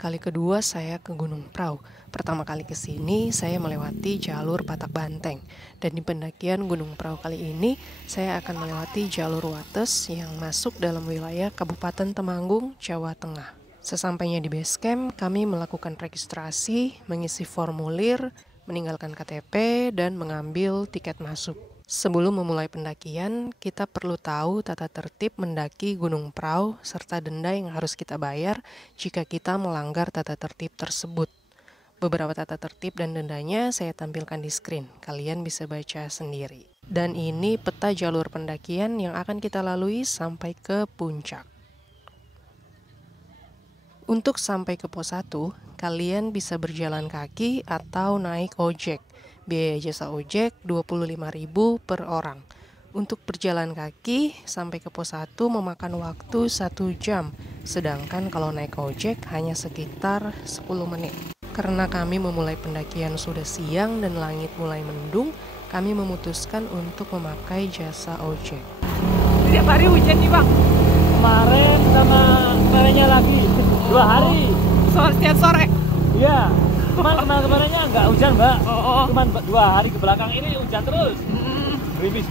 kali kedua saya ke Gunung Prau. Pertama kali ke sini saya melewati jalur Patak Banteng. Dan di pendakian Gunung Prau kali ini saya akan melewati jalur Wates yang masuk dalam wilayah Kabupaten Temanggung, Jawa Tengah. Sesampainya di base camp, kami melakukan registrasi, mengisi formulir, meninggalkan KTP, dan mengambil tiket masuk. Sebelum memulai pendakian, kita perlu tahu tata tertib mendaki Gunung Prau serta denda yang harus kita bayar jika kita melanggar tata tertib tersebut. Beberapa tata tertib dan dendanya saya tampilkan di screen, kalian bisa baca sendiri. Dan ini peta jalur pendakian yang akan kita lalui sampai ke puncak. Untuk sampai ke pos 1, kalian bisa berjalan kaki atau naik ojek. Biaya jasa ojek 25.000 per orang. Untuk berjalan kaki sampai ke pos 1 memakan waktu 1 jam. Sedangkan kalau naik ojek hanya sekitar 10 menit. Karena kami memulai pendakian sudah siang dan langit mulai mendung, kami memutuskan untuk memakai jasa ojek. Tiap hari hujan nih bang? Kemarin sama kemarinnya lagi 2 hari. Setiap sore? Iya. Kemarinnya nggak hujan mbak. Cuman 2 hari ke belakang ini hujan terus. Gerimis.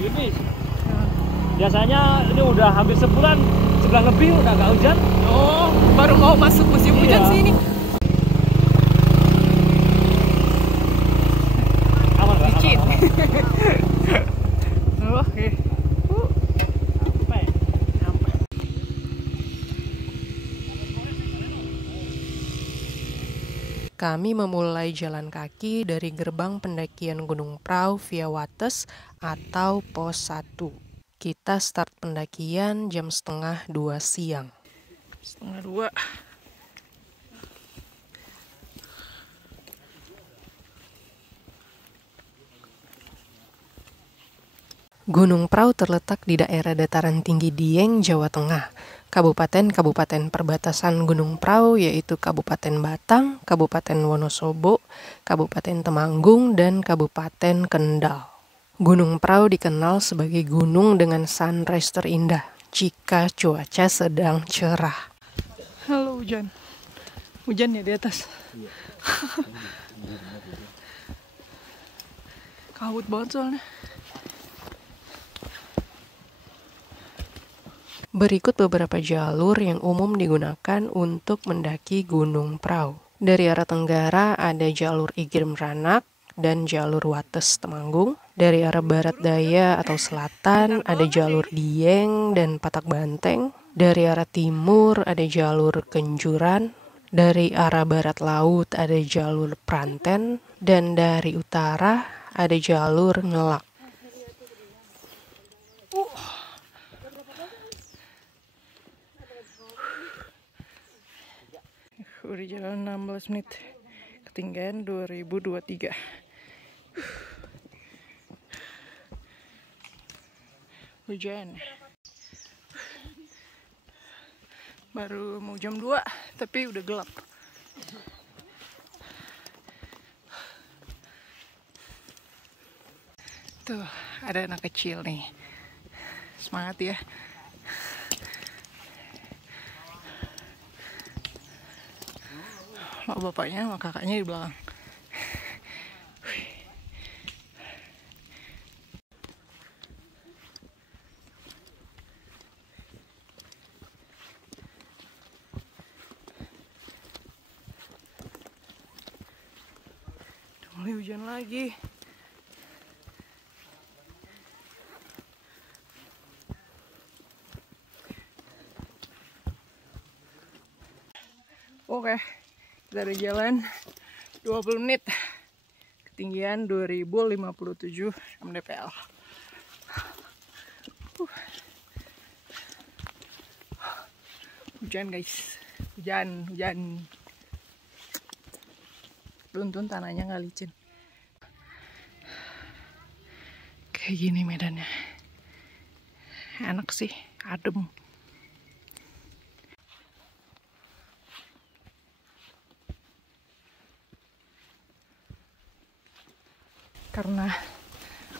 Biasanya ini udah hampir sebulan lebih udah nggak hujan. Oh, baru mau masuk musim hujan sih ini. Aman mbak. Licin. Aman. Oke. Kami memulai jalan kaki dari gerbang pendakian Gunung Prau via Wates atau pos 1. Kita start pendakian jam 1:30 siang. 1:30. Gunung Prau terletak di daerah dataran tinggi Dieng, Jawa Tengah. Kabupaten-kabupaten perbatasan Gunung Prau yaitu Kabupaten Batang, Kabupaten Wonosobo, Kabupaten Temanggung, dan Kabupaten Kendal. Gunung Prau dikenal sebagai gunung dengan sunrise terindah jika cuaca sedang cerah. Halo hujan. Hujan ya di atas. Kabut banget soalnya. Berikut beberapa jalur yang umum digunakan untuk mendaki Gunung Prau. Dari arah Tenggara ada jalur Igrim Ranak dan jalur Wates Temanggung. Dari arah Barat Daya atau Selatan ada jalur Dieng dan Patak Banteng. Dari arah Timur ada jalur Kenjuran. Dari arah Barat Laut ada jalur Pranten. Dan dari Utara ada jalur Ngelak. Udah jalan 16 menit. Ketinggian 2023. Hujan. Baru mau jam 2, tapi udah gelap. Tuh, ada anak kecil nih. Semangat ya. Oh, bapaknya sama kakaknya di belakang. Udah mulai hujan lagi. Oke. Kita ada jalan 20 menit. Ketinggian 2057 mdpl. Hujan guys. Hujan. Beruntun tanahnya nggak licin. Kayak gini medannya. Enak sih, adem. Karena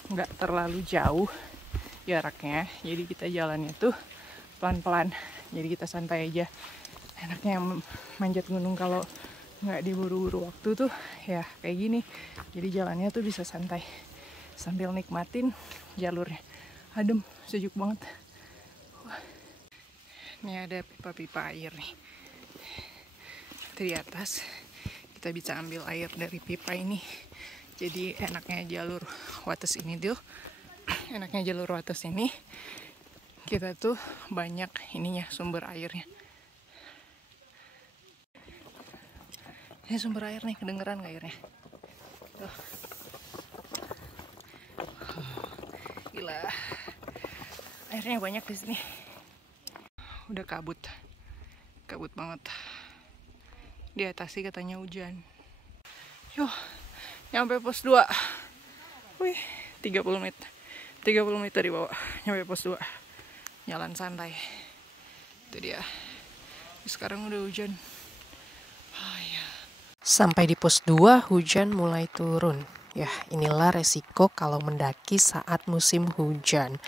nggak terlalu jauh jaraknya, jadi kita jalannya tuh pelan-pelan, jadi kita santai aja. Enaknya manjat gunung kalau nggak diburu-buru waktu tuh ya kayak gini. Jadi jalannya tuh bisa santai sambil nikmatin jalurnya. Adem, sejuk banget. Ini ada pipa-pipa air nih. Di atas kita bisa ambil air dari pipa ini. Jadi enaknya jalur Wates ini tuh, kita tuh banyak ininya, sumber airnya. Ini sumber air nih, kedengeran nggak airnya? Tuh. Gila, airnya banyak di sini. Udah kabut banget. Di atas sih katanya hujan. Yuh, nyampe pos 2. Wih, 30 meter di bawah, nyampe pos 2. Jalan santai. Itu dia. Sekarang udah hujan. Sampai di pos 2 hujan mulai turun. Ya, inilah resiko kalau mendaki saat musim hujan.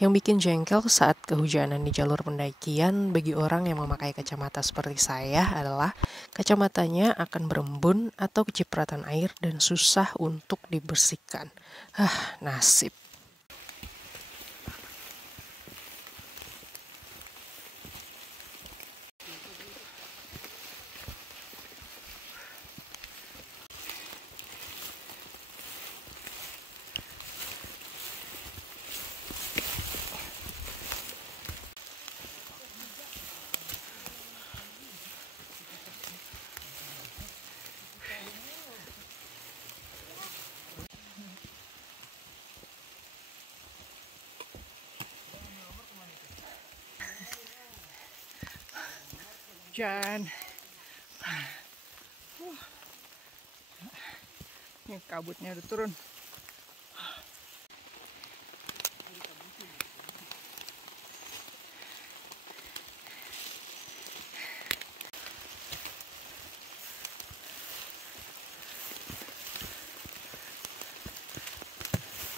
Yang bikin jengkel saat kehujanan di jalur pendakian bagi orang yang memakai kacamata seperti saya adalah kacamatanya akan berembun atau kecipratan air dan susah untuk dibersihkan. Nasib. Hujan. Ini kabutnya udah turun.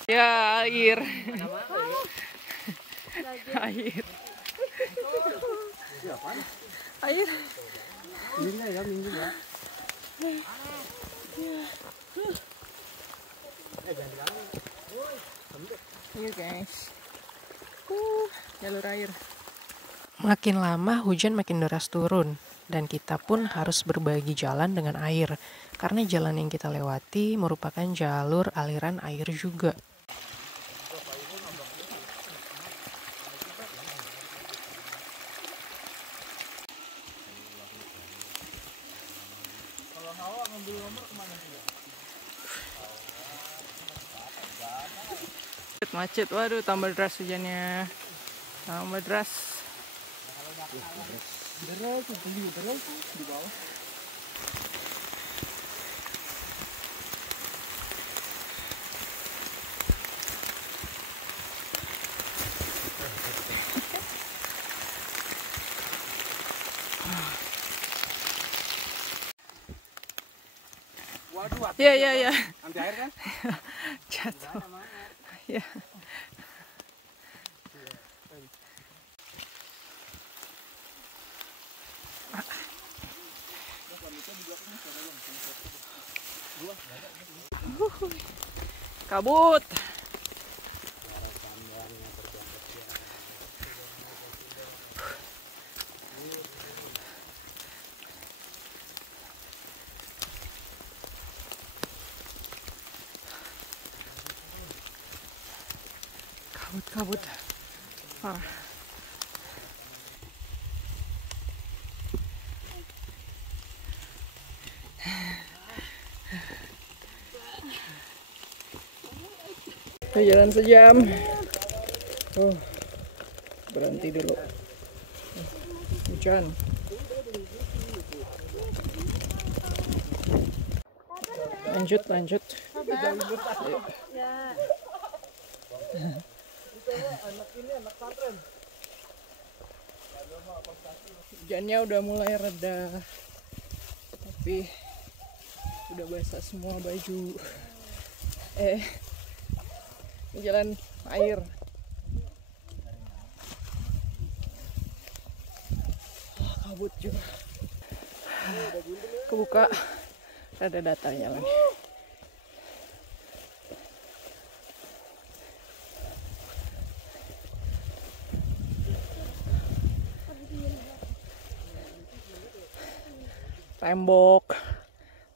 Ya, air. Air. Air. Iya guys. Jalur air. Makin lama hujan makin deras turun dan kita pun harus berbagi jalan dengan air karena jalan yang kita lewati merupakan jalur aliran air juga. Macet, waduh, tambah deras hujannya, tambah deras. Di bawah. Waduh, Ya. ambil air kan? Jatuh. Ya. Kabut. Kabut. Jalan sejam. Berhenti dulu. Hujan. Lanjut. Hujannya udah mulai reda, tapi udah basah semua baju. Jalan air. kabut juga. Kebuka, ada datanya lagi.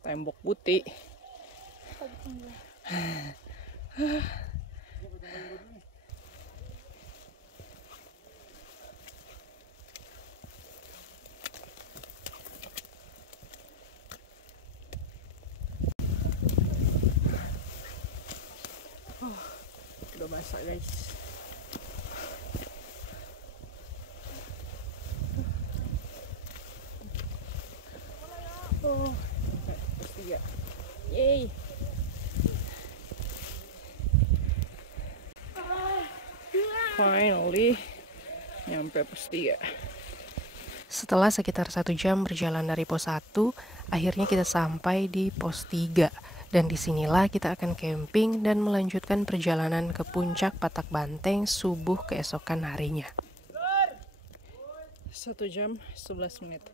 Tembok putih. Udah basah guys. Pos 3. Yeay. Finally nyampe pos 3. Setelah sekitar 1 jam berjalan dari pos 1, akhirnya kita sampai di pos 3. Dan disinilah kita akan camping dan melanjutkan perjalanan ke puncak Patak Banteng subuh keesokan harinya. 1 jam 11 menit.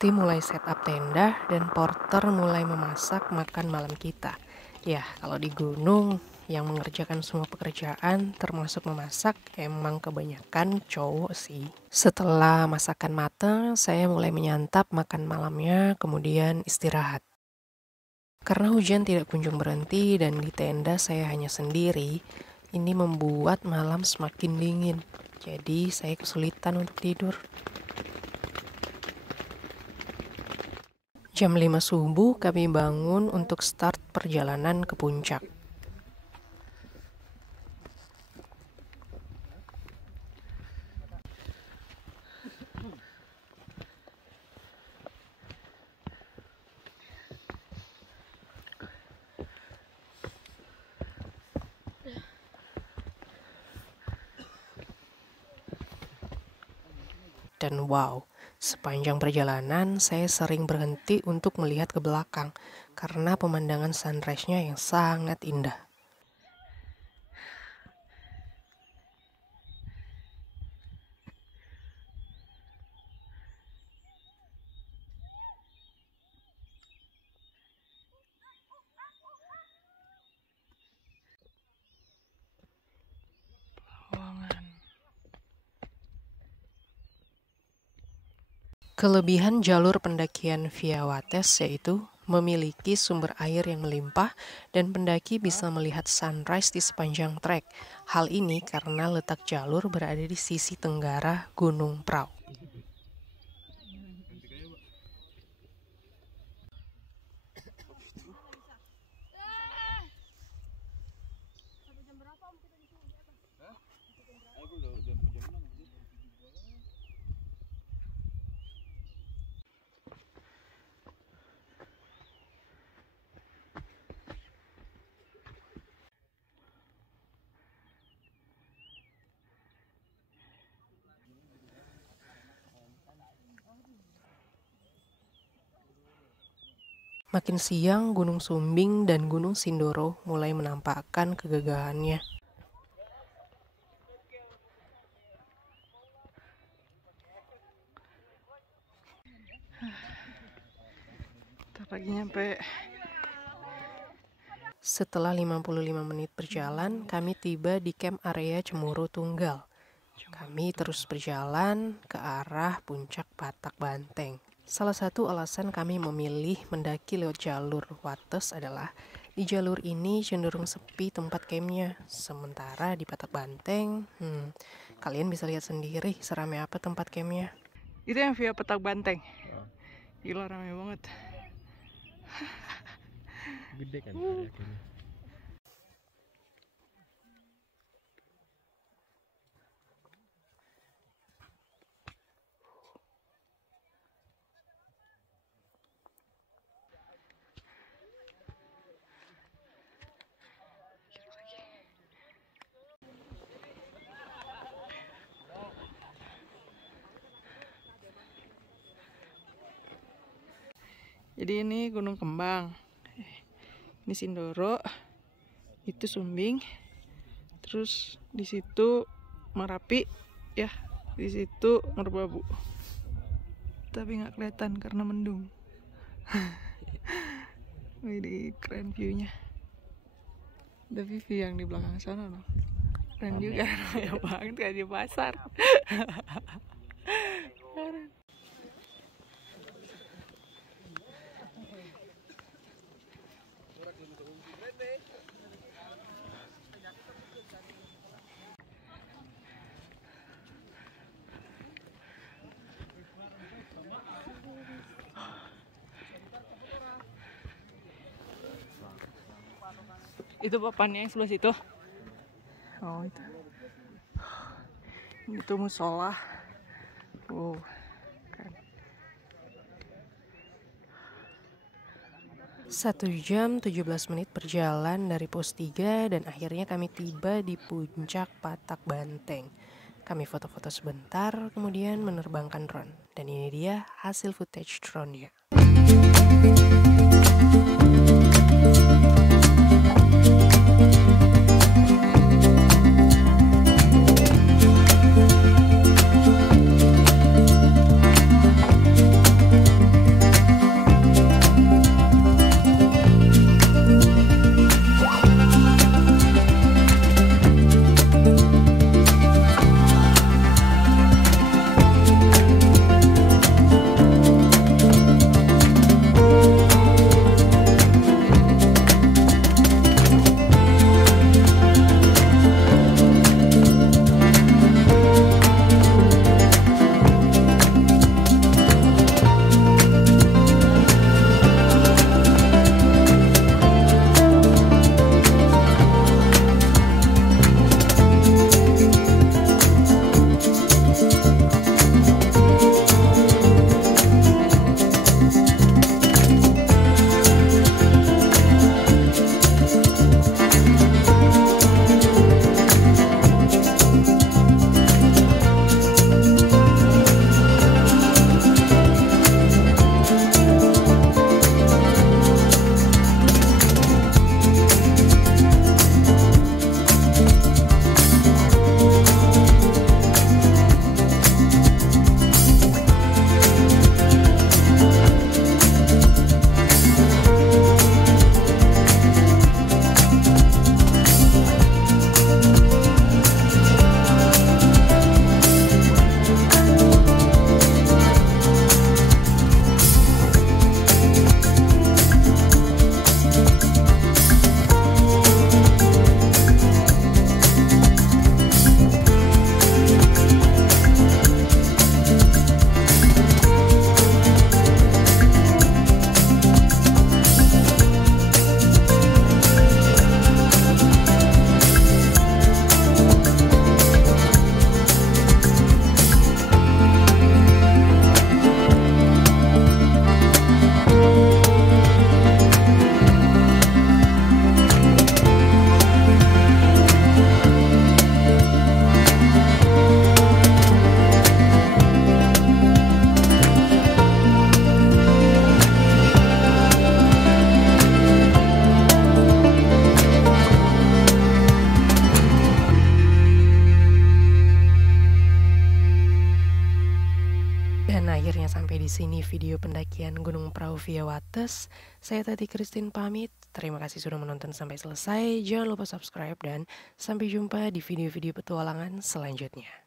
Tim mulai setup tenda dan porter mulai memasak makan malam kita. Ya, kalau di gunung yang mengerjakan semua pekerjaan termasuk memasak emang kebanyakan cowok sih. Setelah masakan matang, saya mulai menyantap makan malamnya, kemudian istirahat. Karena hujan tidak kunjung berhenti dan di tenda saya hanya sendiri, ini membuat malam semakin dingin. Jadi saya kesulitan untuk tidur. Jam 5 subuh kami bangun untuk start perjalanan ke puncak. Dan wow, sepanjang perjalanan saya sering berhenti untuk melihat ke belakang karena pemandangan sunrise-nya yang sangat indah. Kelebihan jalur pendakian Via Wates yaitu memiliki sumber air yang melimpah dan pendaki bisa melihat sunrise di sepanjang trek. Hal ini karena letak jalur berada di sisi tenggara Gunung Prau. Makin siang, Gunung Sumbing dan Gunung Sindoro mulai menampakkan kegagahannya. Ntar lagi nyampe. Setelah 55 menit berjalan, kami tiba di camp area Cemuru Tunggal. Kami terus berjalan ke arah puncak Patak Banteng. Salah satu alasan kami memilih mendaki lewat jalur Wates adalah di jalur ini cenderung sepi tempat campnya. Sementara di Patak Banteng, kalian bisa lihat sendiri seramai apa tempat campnya. Itu yang via Patak Banteng. Gila ramai banget. Gede kan area campnya. Jadi ini Gunung Kembang, ini Sindoro, itu Sumbing, terus di situ Merapi ya, di situ Merbabu. Tapi nggak kelihatan karena mendung. Wih, keren view-nya. Tapi view yang di belakang sana loh. Keren juga, ya banget kayak di pasar. Itu papannya yang sebelah situ. Oh itu. Itu musola. Wow. Keren. 1 jam 17 menit berjalan dari pos 3 dan akhirnya kami tiba di puncak Patak Banteng. Kami foto-foto sebentar, kemudian menerbangkan drone. Dan ini dia hasil footage drone-nya. Dan akhirnya sampai di sini video pendakian Gunung Prau via Wates. Saya Tati Christine pamit. Terima kasih sudah menonton sampai selesai. Jangan lupa subscribe dan sampai jumpa di video-video petualangan selanjutnya.